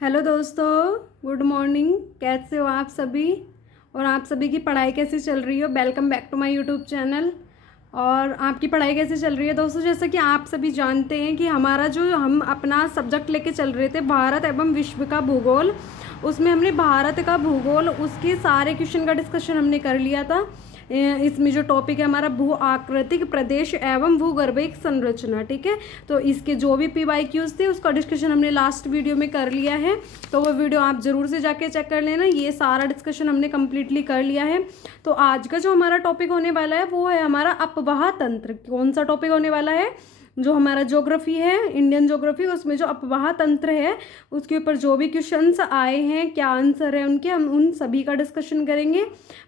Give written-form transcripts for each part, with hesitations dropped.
Hello दोस्तों, good morning. कैसे हो आप सभी और आप सभी की पढ़ाई कैसी चल रही हो। Welcome back to my YouTube channel. और आपकी पढ़ाई कैसे चल रही है दोस्तों। जैसा कि आप सभी जानते हैं कि हमारा जो हम अपना सब्जेक्ट लेके चल रहे थे भारत एवं विश्व का भूगोल, उसमें हमने भारत का भूगोल उसके सारे क्वेश्चन का डिस्कशन हमने कर लिया था। इसमें जो टॉपिक है हमारा भू आकृतिक प्रदेश एवं भूगर्भिक संरचना, ठीक है। तो इसके जो भी PYQs थे उसका डिस्कशन हमने लास्ट वीडियो में कर लिया है, तो वो वीडियो आप ज़रूर से जाके चेक कर लेना। ये सारा डिस्कशन हमने कम्प्लीटली कर लिया है। तो आज का जो हमारा टॉपिक होने वाला है वो है हमारा अपवाह तंत्र। कौन सा टॉपिक होने वाला है? जो हमारा ज्योग्राफी है, इंडियन ज्योग्राफी, उसमें जो अपवाह तंत्र है उसके ऊपर जो भी क्वेश्चंस आए हैं, क्या आंसर है उनके, हम उन सभी का डिस्कशन करेंगे।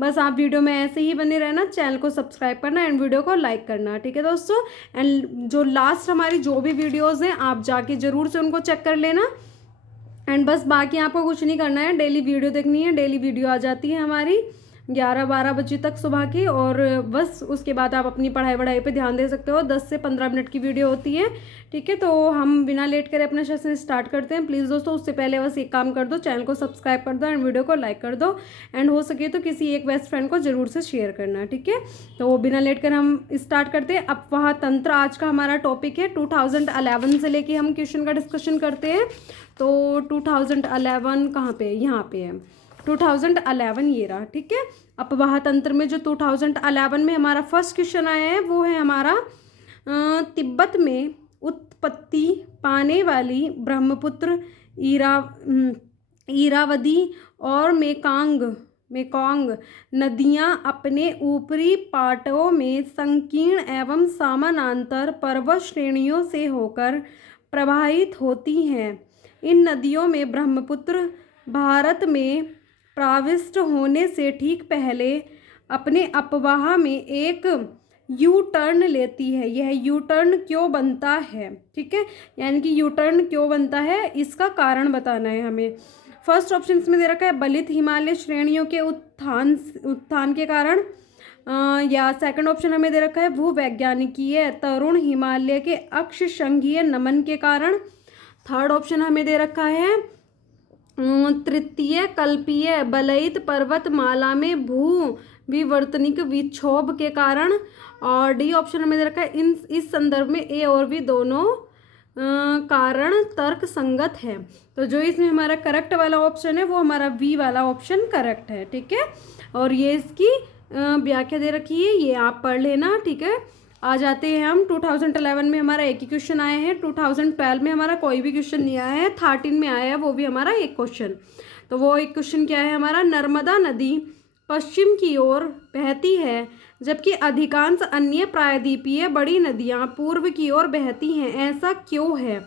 बस आप वीडियो में ऐसे ही बने रहना, चैनल को सब्सक्राइब करना एंड वीडियो को लाइक करना, ठीक है दोस्तों। एंड जो लास्ट हमारी जो भी वीडियोस हैं आप जाके ज़रूर से उनको चेक कर लेना। एंड बस बाकी आपको कुछ नहीं करना है, डेली वीडियो देखनी है। डेली वीडियो आ जाती है हमारी 11-12 बजे तक सुबह की, और बस उसके बाद आप अपनी पढ़ाई पे ध्यान दे सकते हो। 10 से 15 मिनट की वीडियो होती है, ठीक है। तो हम बिना लेट करे अपना सेशन स्टार्ट करते हैं। प्लीज़ दोस्तों, उससे पहले बस एक काम कर दो, चैनल को सब्सक्राइब कर दो एंड वीडियो को लाइक कर दो। एंड हो सके तो किसी एक बेस्ट फ्रेंड को ज़रूर से शेयर करना, ठीक है। तो बिना लेट कर हम स्टार्ट करते हैं। अपवाह तंत्र आज का हमारा टॉपिक है। 2011 से लेके हम क्वेश्चन का डिस्कशन करते हैं। तो 2011 कहाँ पे है? यहाँ पे है 2011, ये रहा, ठीक है। अपवाह तंत्र में जो 2011 में हमारा फर्स्ट क्वेश्चन आया है वो है हमारा तिब्बत में उत्पत्ति पाने वाली ब्रह्मपुत्र, इरावदी और मेकोंग नदियाँ अपने ऊपरी पाटों में संकीर्ण एवं समानांतर पर्वत श्रेणियों से होकर प्रवाहित होती हैं। इन नदियों में ब्रह्मपुत्र भारत में प्रविष्ट होने से ठीक पहले अपने अपवाह में एक यू टर्न लेती है। यह यू टर्न क्यों बनता है, ठीक है, यानी कि यू टर्न क्यों बनता है इसका कारण बताना है हमें। फर्स्ट ऑप्शन में दे रखा है बलित हिमालय श्रेणियों के उत्थान के कारण, या सेकंड ऑप्शन हमें दे रखा है भूवैज्ञानिकीय तरुण हिमालय के अक्षशंगीय नमन के कारण। थर्ड ऑप्शन हमें दे रखा है तृतीय कल्पीय बलयित पर्वतमाला में भू विवर्तनिक विक्षोभ के कारण। और डी ऑप्शन हमें दे रखा है इस संदर्भ में ए और बी दोनों कारण तर्क संगत है। तो जो इसमें हमारा करेक्ट वाला ऑप्शन है वो हमारा बी वाला ऑप्शन करेक्ट है, ठीक है। और ये इसकी व्याख्या दे रखी है, ये आप पढ़ लेना, ठीक है। आ जाते हैं हम 2011 में हमारा एक ही क्वेश्चन आया है। 2012 में हमारा कोई भी क्वेश्चन नहीं आया है। 13 में आया है, वो भी हमारा एक क्वेश्चन। तो वो एक क्वेश्चन क्या है हमारा, नर्मदा नदी पश्चिम की ओर बहती है जबकि अधिकांश अन्य प्रायद्वीपीय बड़ी नदियां पूर्व की ओर बहती हैं, ऐसा क्यों है?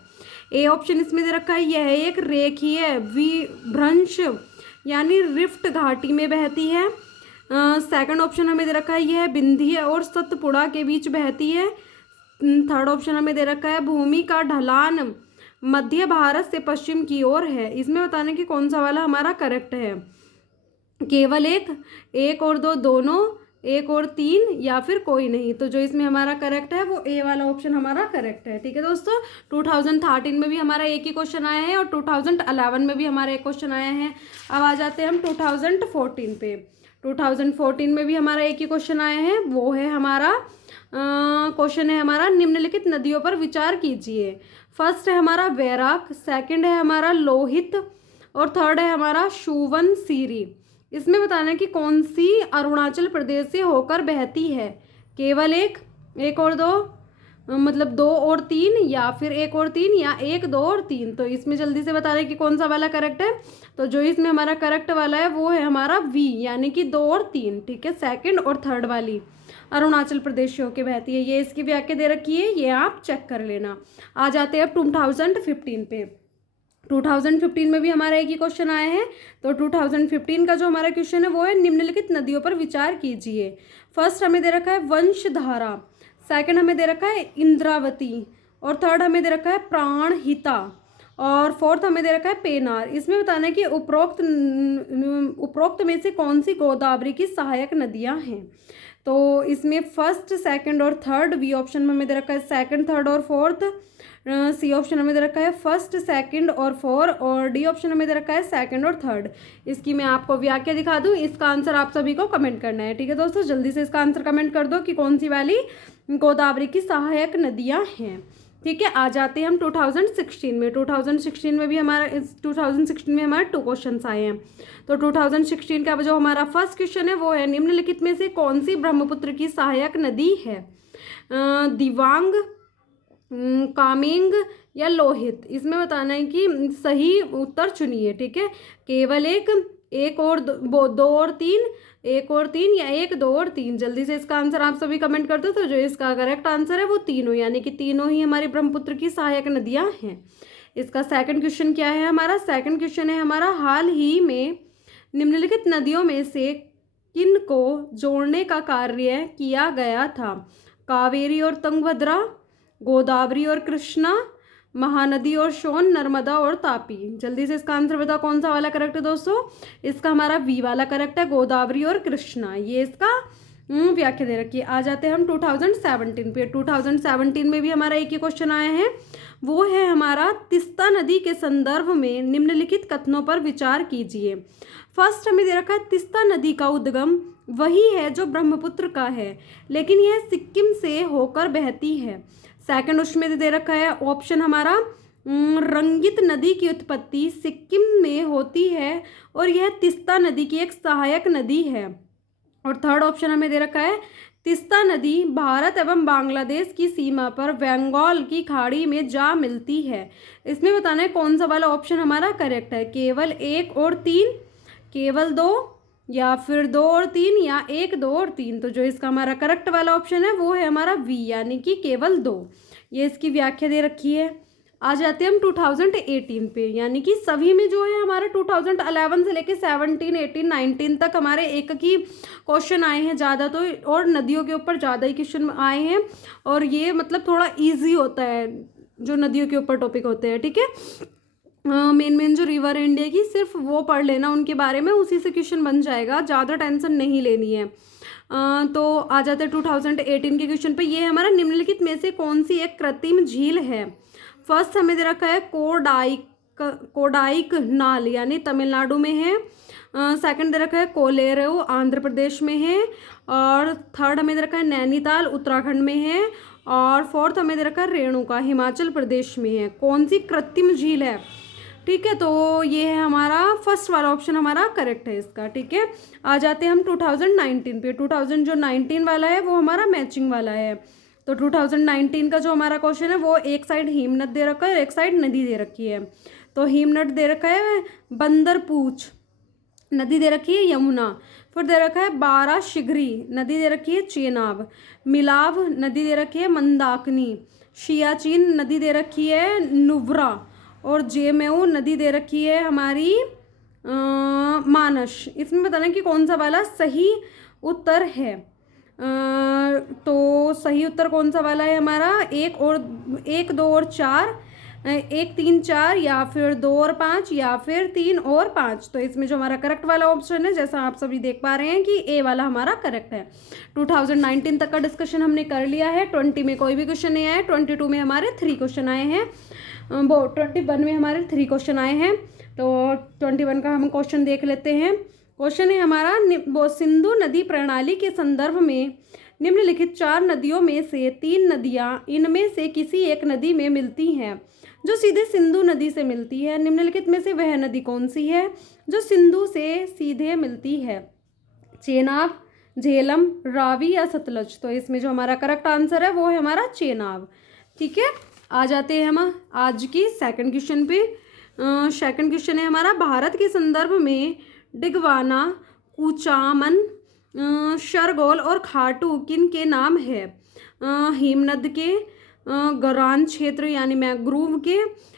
ए ऑप्शन इसमें दे रखा है यह एक रेखीय विभ्रंश यानी रिफ्ट घाटी में बहती है। सेकंड ऑप्शन हमें दे रखा है यह विंध्य और सतपुड़ा के बीच बहती है। थर्ड ऑप्शन हमें दे रखा है भूमि का ढलान मध्य भारत से पश्चिम की ओर है। इसमें बताने कि कौन सा वाला हमारा करेक्ट है। केवल एक और दो दोनों, एक और तीन, या फिर कोई नहीं। तो जो इसमें हमारा करेक्ट है वो ए वाला ऑप्शन हमारा करेक्ट है, ठीक है दोस्तों। 2013 में भी हमारा एक ही क्वेश्चन आया है और 2011 में भी हमारा एक क्वेश्चन आया है। अब आ जाते हैं हम 2014 पे। 2014 में भी हमारा एक ही क्वेश्चन आया है, वो है हमारा क्वेश्चन है हमारा निम्नलिखित नदियों पर विचार कीजिए। फर्स्ट है हमारा बैराक, सेकंड है हमारा लोहित और थर्ड है हमारा सुबनसिरी। इसमें बताना है कि कौन सी अरुणाचल प्रदेश से होकर बहती है। केवल एक और दो, मतलब दो और तीन, या फिर एक और तीन, या एक, दो और तीन। तो इसमें जल्दी से बता रहे कि कौन सा वाला करेक्ट है। तो जो इसमें हमारा करेक्ट वाला है वो है हमारा वी, यानी कि दो और तीन, ठीक है। सेकंड और थर्ड वाली अरुणाचल प्रदेश से होकर बहती है, ये इसकी व्याख्या दे रखी है, ये आप चेक कर लेना। आ जाते हैं 2015 पे। 2015 में भी हमारा एक ही क्वेश्चन आया है। तो 2015 का जो हमारा क्वेश्चन है वो है निम्नलिखित नदियों पर विचार कीजिए। फर्स्ट हमें दे रखा है वंशधारा, सेकंड हमें दे रखा है इंद्रावती, और थर्ड हमें दे रखा है प्राणहिता, और फोर्थ हमें दे रखा है पेनार। इसमें बताना है कि उपरोक्त में से कौन सी गोदावरी की सहायक नदियां हैं। तो इसमें फर्स्ट, सेकंड और थर्ड, बी ऑप्शन में हमें दे रखा है सेकंड, थर्ड और फोर्थ। सी ऑप्शन हमें दे रखा है फर्स्ट, सेकंड और फोर, और डी ऑप्शन हमें दे रखा है सेकंड और थर्ड। इसकी मैं आपको व्याख्या दिखा दूं, इसका आंसर आप सभी को कमेंट करना है। ठीक है दोस्तों, जल्दी से इसका आंसर कमेंट कर दो कि कौन सी वाली गोदावरी की सहायक नदियाँ हैं। ठीक है, आ जाते हैं हम 2016 में। 2016 में भी हमारा 2016 में हमारे 2 क्वेश्चन आए हैं। तो 2016 का जो हमारा फर्स्ट क्वेश्चन है वो है, निम्नलिखित में से कौन सी ब्रह्मपुत्र की सहायक नदी है? दिवांग, कामेंग या लोहित? इसमें बताना है कि सही उत्तर चुनिए। ठीक है, केवल एक और दो और तीन, एक और तीन, या एक, दो और तीन। जल्दी से इसका आंसर आप सभी कमेंट कर दो। तो जो इसका करेक्ट आंसर है वो तीनों, यानी कि तीनों ही हमारी ब्रह्मपुत्र की सहायक नदियां हैं। इसका सेकंड क्वेश्चन क्या है हमारा? सेकंड क्वेश्चन है हमारा, हाल ही में निम्नलिखित नदियों में से किन को जोड़ने का कार्य किया गया था? कावेरी और तुंगभद्रा, गोदावरी और कृष्णा, महानदी और सोन, नर्मदा और तापी। जल्दी से इसका आंसर बताओ कौन सा वाला करेक्ट है दोस्तों? इसका हमारा वी वाला करेक्ट है, गोदावरी और कृष्णा। ये इसका व्याख्या दे रखी है। आ जाते हैं हम 2017 पे। 2017 में भी हमारा एक ही क्वेश्चन आया है, वो है हमारा, तिस्ता नदी के संदर्भ में निम्नलिखित कथनों पर विचार कीजिए। फर्स्ट हमें दे रखा है, तिस्ता नदी का उद्गम वही है जो ब्रह्मपुत्र का है, लेकिन यह सिक्किम से होकर बहती है। सेकंड उसमें दे रखा है ऑप्शन हमारा, रंगित नदी की उत्पत्ति सिक्किम में होती है और यह तिस्ता नदी की एक सहायक नदी है। और थर्ड ऑप्शन हमें दे रखा है, तिस्ता नदी भारत एवं बांग्लादेश की सीमा पर बंगाल की खाड़ी में जा मिलती है। इसमें बताना है कौन सा वाला ऑप्शन हमारा करेक्ट है, केवल 1 और 3, केवल 2, या फिर 2 और 3, या 1, 2 और 3। तो जो इसका हमारा करेक्ट वाला ऑप्शन है वो है हमारा वी, यानी कि केवल 2। ये इसकी व्याख्या दे रखी है। आ जाते हैं हम 2018 पे, यानी कि सभी में जो है हमारा 2011 से लेके 17, 18, 19 तक हमारे एक ही क्वेश्चन आए हैं ज़्यादा, तो और नदियों के ऊपर ज़्यादा ही क्वेश्चन आए हैं। और ये मतलब थोड़ा ईजी होता है जो नदियों के ऊपर टॉपिक होते हैं। ठीक है, मेन जो रिवर इंडिया की सिर्फ वो पढ़ लेना उनके बारे में, उसी से क्वेश्चन बन जाएगा, ज़्यादा टेंशन नहीं लेनी है। तो आ जाते हैं 2018 के क्वेश्चन पे। ये हमारा, निम्नलिखित में से कौन सी एक कृत्रिम झील है? फर्स्ट हमें दे रखा है कोडाइक नाल, यानी तमिलनाडु में है। सेकंड दे रखा है कोलेरू, आंध्र प्रदेश में है। और थर्ड हमें दे रखा है नैनीताल, उत्तराखंड में है। और फोर्थ हमें दे रखा है रेणुका, हिमाचल प्रदेश में है। कौन सी कृत्रिम झील है? ठीक है, तो ये है हमारा फर्स्ट वाला ऑप्शन हमारा करेक्ट है इसका। ठीक है, आ जाते हैं हम 2019 पे। 2019 वाला है वो हमारा मैचिंग वाला है। तो 2019 का जो हमारा क्वेश्चन है वो एक साइड हिमनद दे रखा है, एक साइड नदी दे रखी है। तो हिमनद दे रखा है बंदरपूछ, नदी दे रखी है यमुना। फिर दे रखा है बारा शिगरी, नदी दे रखी है चेनाब। मिलाव नदी दे रखी है मंदाकिनी। शियाचिन नदी दे रखी है नुब्रा। और जेमेऊ नदी दे रखी है हमारी मानस। इसमें बताना कि कौन सा वाला सही उत्तर है। तो सही उत्तर कौन सा वाला है हमारा? 1, 2 और 4, 1, 3, 4, या फिर 2 और 5, या फिर 3 और 5। तो इसमें जो हमारा करेक्ट वाला ऑप्शन है, जैसा आप सभी देख पा रहे हैं कि ए वाला हमारा करेक्ट है। 2019 तक का डिस्कशन हमने कर लिया है। 20 में कोई भी क्वेश्चन नहीं आया, 22 में हमारे 3 क्वेश्चन आए हैं, 21 में हमारे 3 क्वेश्चन आए हैं। तो 21 का हम क्वेश्चन देख लेते हैं। क्वेश्चन है हमारा, वो सिंधु नदी प्रणाली के संदर्भ में निम्नलिखित 4 नदियों में से 3 नदियां इनमें से किसी एक नदी में मिलती हैं जो सीधे सिंधु नदी से मिलती है। निम्नलिखित में से वह नदी कौन सी है जो सिंधु से सीधे मिलती है? चेनाब, झेलम, रावी या सतलज? तो इसमें जो हमारा करेक्ट आंसर है वो है हमारा चेनाब। ठीक है, आ जाते हैं हम आज की सेकंड क्वेश्चन पे। सेकंड क्वेश्चन है हमारा, भारत के संदर्भ में डिगवाना, कुचामन, शरगोल और खाटू किन के नाम है? हिमनद के, गरान क्षेत्र यानी मैंग्रोव के,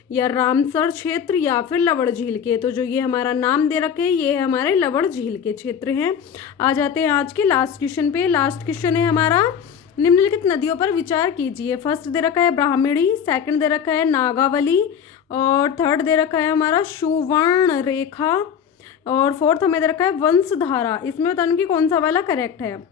या रामसर क्षेत्र, या फिर लवण झील के? तो जो ये हमारा नाम दे रखे हैं ये हमारे लवण झील के क्षेत्र हैं। आ जाते हैं आज के लास्ट क्वेश्चन पे। लास्ट क्वेश्चन है हमारा, निम्नलिखित नदियों पर विचार कीजिए। फर्स्ट दे रखा है ब्राह्मणी, सेकंड दे रखा है नागावली, और थर्ड दे रखा है हमारा सुवर्ण रेखा, और फोर्थ हमें दे रखा है वंशधारा। इसमें बताने की कौन सा वाला करेक्ट है?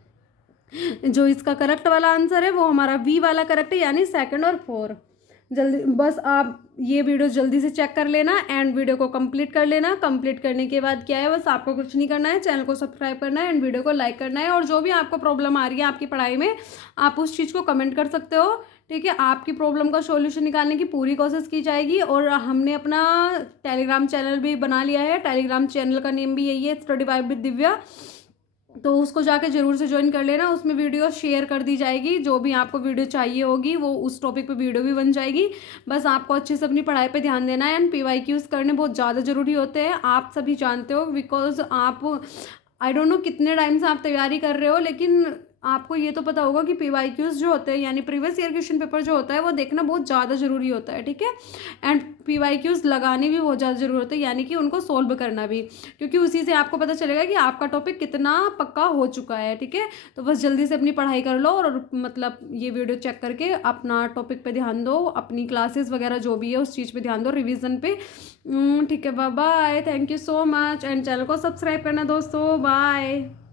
जो इसका करेक्ट वाला आंसर है वो हमारा वी वाला करेक्ट है, यानी सेकंड और फोर्थ। जल्दी बस आप ये वीडियो जल्दी से चेक कर लेना एंड वीडियो को कंप्लीट कर लेना। कंप्लीट करने के बाद क्या है, बस आपको कुछ नहीं करना है, चैनल को सब्सक्राइब करना है एंड वीडियो को लाइक करना है। और जो भी आपको प्रॉब्लम आ रही है आपकी पढ़ाई में, आप उस चीज़ को कमेंट कर सकते हो, ठीक है। आपकी प्रॉब्लम का सॉल्यूशन निकालने की पूरी कोशिश की जाएगी। और हमने अपना टेलीग्राम चैनल भी बना लिया है, टेलीग्राम चैनल का नेम भी यही है, स्टडी वाइब विद दिव्या। तो उसको जाके ज़रूर से ज्वाइन कर लेना। उसमें वीडियो शेयर कर दी जाएगी, जो भी आपको वीडियो चाहिए होगी वो उस टॉपिक पे वीडियो भी बन जाएगी। बस आपको अच्छे से अपनी पढ़ाई पे ध्यान देना है एंड PYQs करने बहुत ज़्यादा ज़रूरी होते हैं, आप सभी जानते हो। बिकॉज आप आई डोंट नो कितने टाइम से आप तैयारी कर रहे हो, लेकिन आपको ये तो पता होगा कि PYQs जो होते हैं यानी प्रीवियस ईयर क्वेश्चन पेपर जो होता है वो देखना बहुत ज़्यादा ज़रूरी होता है, ठीक है। एंड PYQs लगाने भी बहुत ज़्यादा ज़रूरी होता है, यानी कि उनको सोल्व करना भी, क्योंकि उसी से आपको पता चलेगा कि आपका टॉपिक कितना पक्का हो चुका है, ठीक है। तो बस जल्दी से अपनी पढ़ाई कर लो और मतलब ये वीडियो चेक करके अपना टॉपिक पे ध्यान दो, अपनी क्लासेस वगैरह जो भी है उस चीज़ पे ध्यान दो, रिवीजन पे, ठीक है। Bye, thank you so much and channel को सब्सक्राइब करना दोस्तों, बाय।